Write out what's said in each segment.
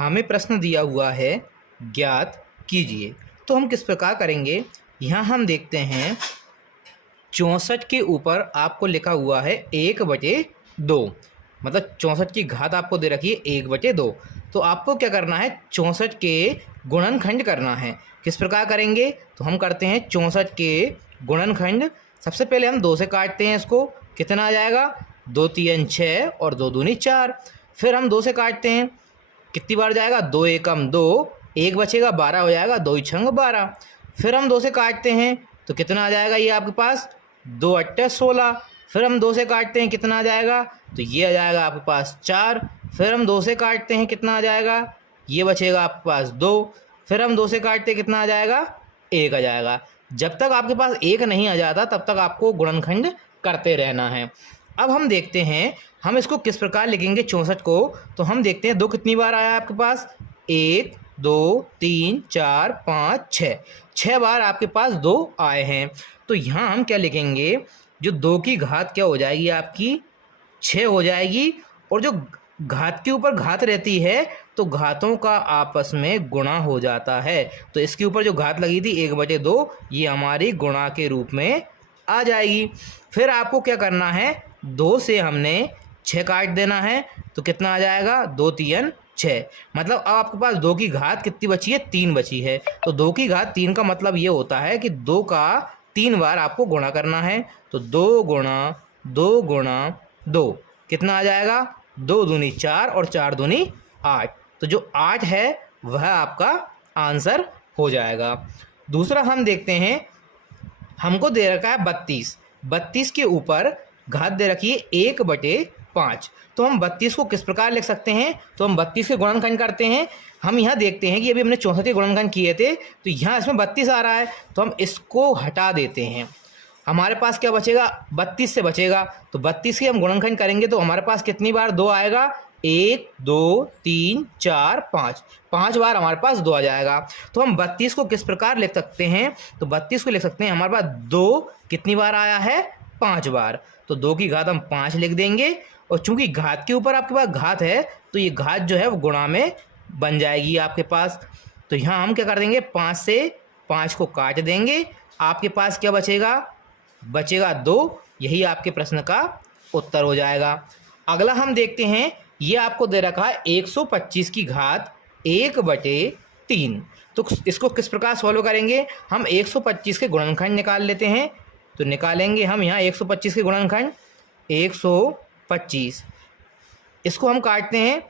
हमें प्रश्न दिया हुआ है ज्ञात कीजिए। तो हम किस प्रकार करेंगे, यहाँ हम देखते हैं 64 के ऊपर आपको लिखा हुआ है 1/2, मतलब 64 की घात आपको दे रखी है 1/2। तो आपको क्या करना है, 64 के गुणनखंड करना है। किस प्रकार करेंगे, तो हम करते हैं 64 के गुणनखंड। सबसे पहले हम 2 से काटते हैं इसको, कितना आ जाएगा, 2 3 6 और 2 दूनी 4। फिर हम 2 से काटते हैं, कितनी बार जाएगा, 2 एकम 2, 1 बचेगा 12 हो जाएगा, 2 छंग 12। फिर हम 2 से काटते हैं तो कितना आ जाएगा, ये आपके पास 2 8 16। फिर हम 2 से काटते हैं, कितना आ जाएगा, तो ये आ जाएगा आपके पास 4। फिर हम 2 से काटते हैं, कितना आ जाएगा, ये बचेगा आपके पास 2। फिर हम 2 से काटते हैं, कितना आ जाएगा, 1 आ जाएगा। जब तक आपके पास 1 नहीं आ जाता तब तक आपको गुणनखंड करते रहना है। अब हम देखते हैं हम इसको किस प्रकार लिखेंगे 64 को। तो हम देखते हैं 2 कितनी बार आया आपके पास, 1 2 3 4 5 6, 6 बार आपके पास 2 आए हैं। तो यहाँ हम क्या लिखेंगे, जो 2 की घात क्या हो जाएगी आपकी, 6 हो जाएगी। और जो घात के ऊपर घात रहती है तो घातों का आपस में गुणा हो जाता है। तो इसके ऊपर जो घात लगी थी 1/2, ये हमारी गुणा के रूप में आ जाएगी। फिर आपको क्या करना है, 2 से हमने 6 काट देना है, तो कितना आ जाएगा, 2 3 6। मतलब अब आपके पास 2 की घात कितनी बची है, 3 बची है। तो 2 की घात 3 का मतलब ये होता है कि 2 का 3 बार आपको गुणा करना है। तो 2 गुणा 2 गुणा 2 कितना आ जाएगा, 2 दूनी 4 और 4 दूनी 8। तो जो 8 है वह आपका आंसर हो जाएगा। दूसरा हम देखते हैं, हमको दे रखा है 32, 32 के ऊपर घात दे रखी है 1/5। तो हम 32 को किस प्रकार लिख सकते हैं, तो हम 32 के गुणनखंड करते हैं। हम यहाँ देखते हैं कि अभी हमने 64 के गुणनखंड किए थे, तो यहाँ इसमें 32 आ रहा है, तो हम इसको हटा देते हैं। हमारे पास क्या बचेगा, 32 से बचेगा। तो 32 के हम गुणनखंड करेंगे तो हमारे पास कितनी बार 2 आएगा, 1 2 3 4 5, 5 बार हमारे पास 2 आ जाएगा। तो हम 32 को किस प्रकार लिख सकते हैं, तो 32 को लिख सकते हैं, हमारे पास 2 कितनी बार आया है, 5 बार। तो 2 की घात हम 5 लिख देंगे। और चूंकि घात के ऊपर आपके पास घात है तो ये घात जो है वो गुणा में बन जाएगी आपके पास। तो यहाँ हम क्या कर देंगे, 5 से 5 को काट देंगे, आपके पास क्या बचेगा, बचेगा 2। यही आपके प्रश्न का उत्तर हो जाएगा। अगला हम देखते हैं, ये आपको दे रखा है 125 की घात 1/3। तो इसको किस प्रकार सॉल्व करेंगे, हम 125 के गुणनखंड निकाल लेते हैं। तो निकालेंगे हम यहाँ 125 के गुणनखंड, 125 इसको हम काटते हैं।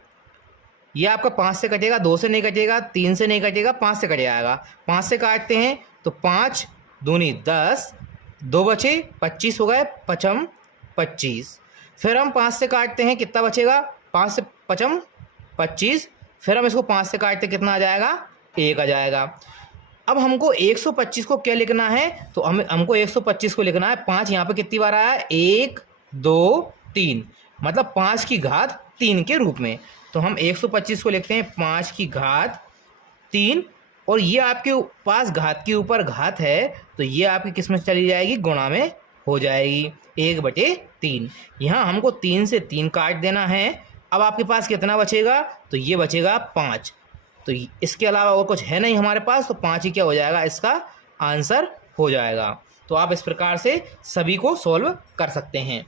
ये आपका 5 से कटेगा, 2 से नहीं कटेगा, 3 से नहीं कटेगा, 5 से कट जाएगा। 5 से काटते हैं तो 5 दूनी 10, 2 बचे 25 हो गए, 5 25। फिर हम 5 से काटते हैं, कितना बचेगा, 5 से 5 25। फिर हम इसको 5 से काटते कितना आ जाएगा, 1 आ जाएगा। अब हमको 125 को क्या लिखना है, तो हमको 125 को लिखना है, 5 यहाँ पे कितनी बार आया, 1 2 3, मतलब 5 की घात 3 के रूप में। तो हम 125 को लिखते हैं 5 की घात 3। और ये आपके पास घात के ऊपर घात है तो ये आपकी किस में चली जाएगी, गुणा में हो जाएगी, 1/3। यहाँ हमको 3 से 3 काट देना है। अब आपके पास कितना बचेगा, तो ये बचेगा 5। तो इसके अलावा और कुछ है नहीं हमारे पास, तो 5 ही क्या हो जाएगा, इसका आंसर हो जाएगा। तो आप इस प्रकार से सभी को सॉल्व कर सकते हैं।